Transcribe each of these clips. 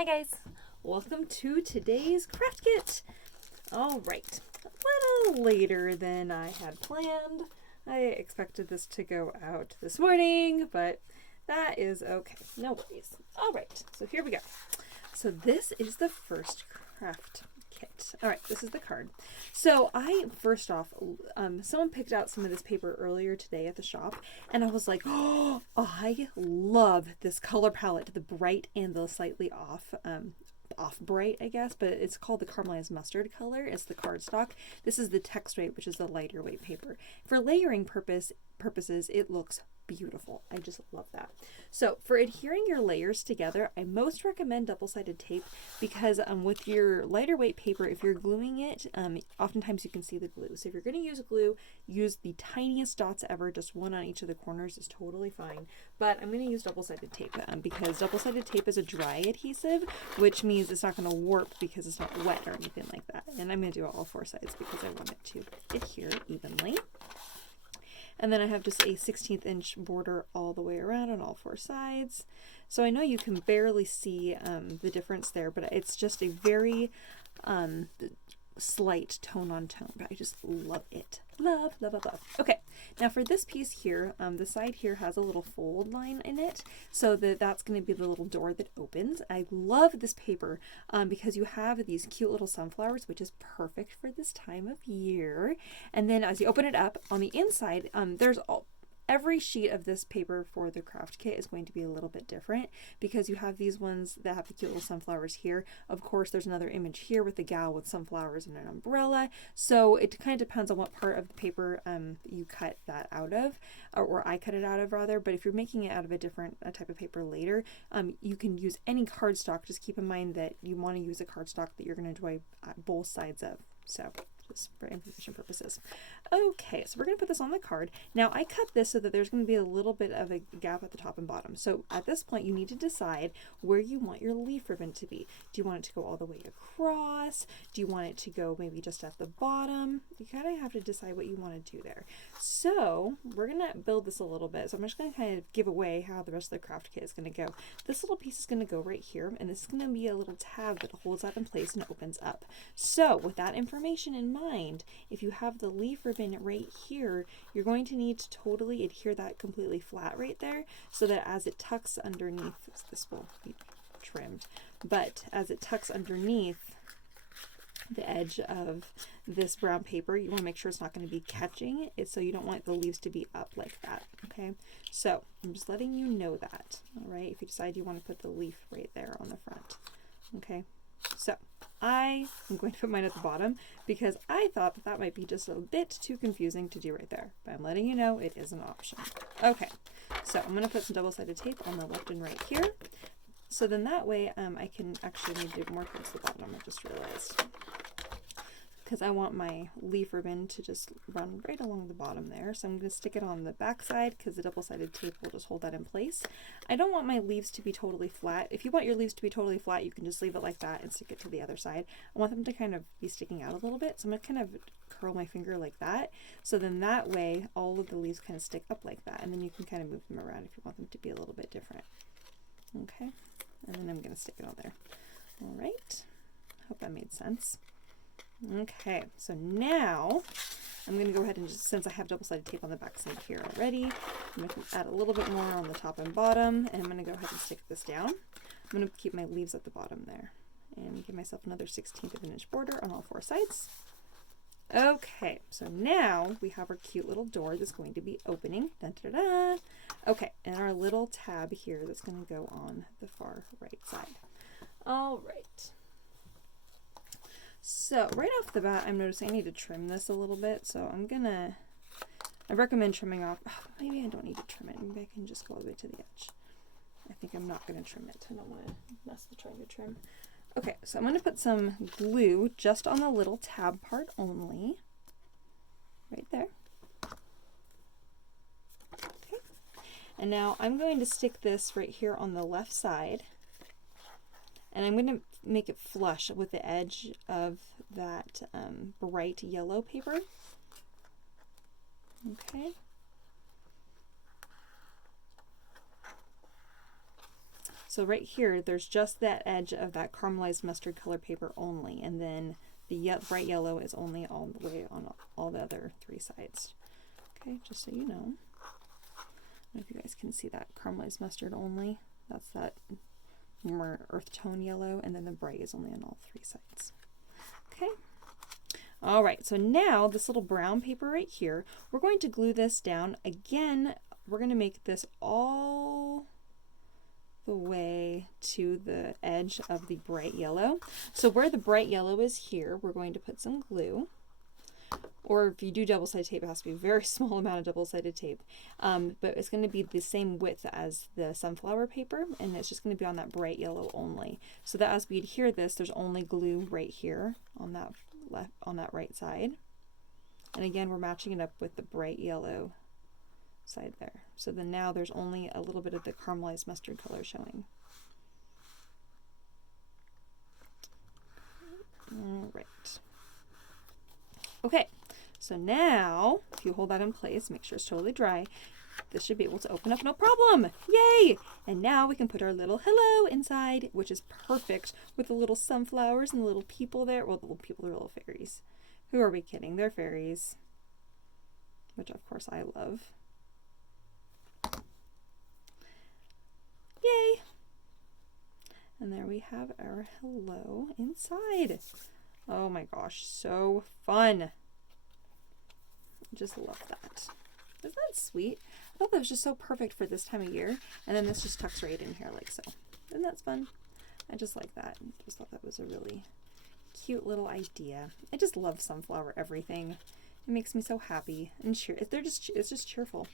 Hi guys, welcome to today's craft kit. All right, a little later than I had planned. I expected this to go out this morning, but that is okay. No worries. All right, so here we go. So this is the first craft kit. All right, this is the card. So first off, someone picked out some of this paper earlier today at the shop, and I was like, oh, I love this color palette, the bright and the slightly off bright, I guess, but it's called the caramelized mustard color. It's the cardstock. This is the Textweight, which is the lighter weight paper. For layering purposes, it looks beautiful. I just love that. So for adhering your layers together, I most recommend double-sided tape because with your lighter weight paper, if you're gluing it, oftentimes you can see the glue. So if you're going to use glue, use the tiniest dots ever, just one on each of the corners is totally fine. But I'm going to use double-sided tape because double-sided tape is a dry adhesive, which means it's not going to warp because it's not wet or anything like that. And I'm going to do it all four sides because I want it to adhere evenly. And then I have just a 1/16 inch border all the way around on all four sides. So I know you can barely see the difference there, but it's just a very slight tone on tone, but I just love it. Love, love, love, love. Okay, now for this piece here, the side here has a little fold line in it, so that's going to be the little door that opens. I love this paper because you have these cute little sunflowers, which is perfect for this time of year. And then as you open it up, on the inside, every sheet of this paper for the craft kit is going to be a little bit different because you have these ones that have the cute little sunflowers here. Of course, there's another image here with the gal with sunflowers and an umbrella. So it kind of depends on what part of the paper you cut that out of, or I cut it out of rather. But if you're making it out of a different type of paper later, you can use any cardstock. Just keep in mind that you want to use a cardstock that you're going to enjoy both sides of. So just for information purposes. Okay, so we're going to put this on the card. Now I cut this so that there's going to be a little bit of a gap at the top and bottom. So at this point you need to decide where you want your leaf ribbon to be. Do you want it to go all the way across? Do you want it to go maybe just at the bottom? You kind of have to decide what you want to do there. So we're going to build this a little bit. So I'm just going to kind of give away how the rest of the craft kit is going to go. This little piece is going to go right here, and this is going to be a little tab that holds that in place and opens up. So with that information in mind, if you have the leaf ribbon right here, you're going to need to totally adhere that completely flat right there so that as it tucks underneath, this will be trimmed, but as it tucks underneath the edge of this brown paper, you want to make sure it's not going to be catching it, so you don't want the leaves to be up like that. Okay, so I'm just letting you know that. All right, if you decide you want to put the leaf right there on the front. Okay, so I am going to put mine at the bottom because I thought that might be just a bit too confusing to do right there, but I'm letting you know it is an option. Okay, so I'm going to put some double-sided tape on the left and right here, so then that way I can actually do more towards the bottom. I just realized, because I want my leaf ribbon to just run right along the bottom there. So I'm going to stick it on the back side because the double-sided tape will just hold that in place. I don't want my leaves to be totally flat. If you want your leaves to be totally flat, you can just leave it like that and stick it to the other side. I want them to kind of be sticking out a little bit. So I'm going to kind of curl my finger like that. So then that way, all of the leaves kind of stick up like that. And then you can kind of move them around if you want them to be a little bit different. Okay. And then I'm going to stick it on there. All right. Hope that made sense. Okay, so now I'm going to go ahead and just, since I have double-sided tape on the back side here already, I'm going to add a little bit more on the top and bottom, and I'm going to go ahead and stick this down. I'm going to keep my leaves at the bottom there and give myself another 1/16 of an inch border on all four sides. Okay, so now we have our cute little door that's going to be opening. Dun, dun, dun, dun. Okay, and our little tab here that's going to go on the far right side. All right. So right off the bat, I'm noticing I need to trim this a little bit. So I recommend trimming off. Oh, maybe I don't need to trim it. Maybe I can just go all the way to the edge. I think I'm not going to trim it. I don't want to mess with trying to trim. Okay, so I'm going to put some glue just on the little tab part only. Right there. Okay. And now I'm going to stick this right here on the left side. And I'm going to make it flush with the edge of that bright yellow paper. Okay. So right here, there's just that edge of that caramelized mustard color paper only, and then the bright yellow is only all the way on all the other 3 sides. Okay, just so you know. I don't know if you guys can see that caramelized mustard only. That's that more earth tone yellow, and then the bright is only on all 3 sides. Okay. All right, so now this little brown paper right here, we're going to glue this down. Again, we're going to make this all the way to the edge of the bright yellow. So where the bright yellow is here, we're going to put some glue. Or if you do double-sided tape, it has to be a very small amount of double-sided tape. But it's going to be the same width as the sunflower paper, and it's just going to be on that bright yellow only. So that as we adhere this, there's only glue right here on that right side. And again, we're matching it up with the bright yellow side there. So then now there's only a little bit of the caramelized mustard color showing. All right. Okay, so now if you hold that in place, make sure it's totally dry, this should be able to open up no problem. Yay! And now we can put our little hello inside, which is perfect with the little sunflowers and the little people there. Well, the little people are little fairies. Who are we kidding? They're fairies, which of course I love. Yay! And there we have our hello inside. Oh my gosh, so fun. Just love that. Isn't that sweet? I thought that was just so perfect for this time of year. And then this just tucks right in here like so. Isn't that fun? I just like that. I just thought that was a really cute little idea. I just love sunflower everything. It makes me so happy and it's just cheerful.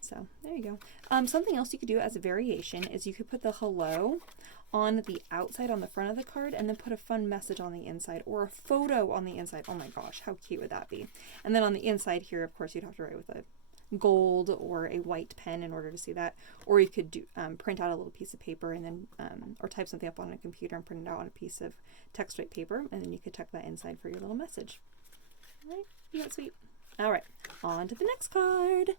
So there you go. Something else you could do as a variation is you could put the hello on the outside on the front of the card and then put a fun message on the inside or a photo on the inside. Oh my gosh, how cute would that be? And then on the inside here, of course, you'd have to write with a gold or a white pen in order to see that. Or you could do print out a little piece of paper and then or type something up on a computer and print it out on a piece of text weight paper, and then you could tuck that inside for your little message. All right, isn't that sweet? All right, on to the next card.